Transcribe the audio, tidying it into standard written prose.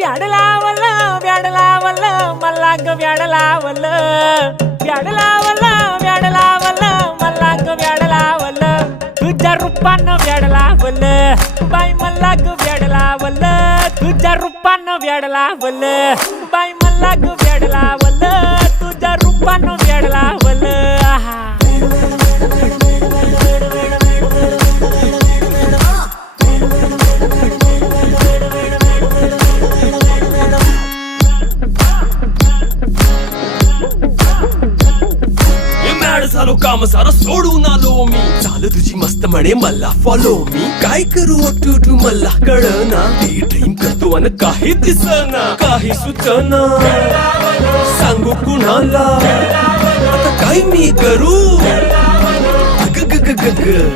व्याड लावलं व्याड लावलं मला ग व्याड लावलं व्याड लावलं व्याड लावलं मला ग व्याड लावलं तुझ्या रूपानं व्याड लावलं बाई मला ग व्याड लावलं तुझ्या रूपानं व्याड लावलं बाई मला ग व्याड लावलं तुझ्या रूपानं व्याड लावलं आहा झालो काम सारं सोडून आलो मी चाल तुझी मस्त म्हणे मला फॉलो मी काय करू टू मला कळना ती ड्रीम करतो अन काही दिसना काही सुचना सांगू कुणाला आता काय मी करू ग ग ग ग ग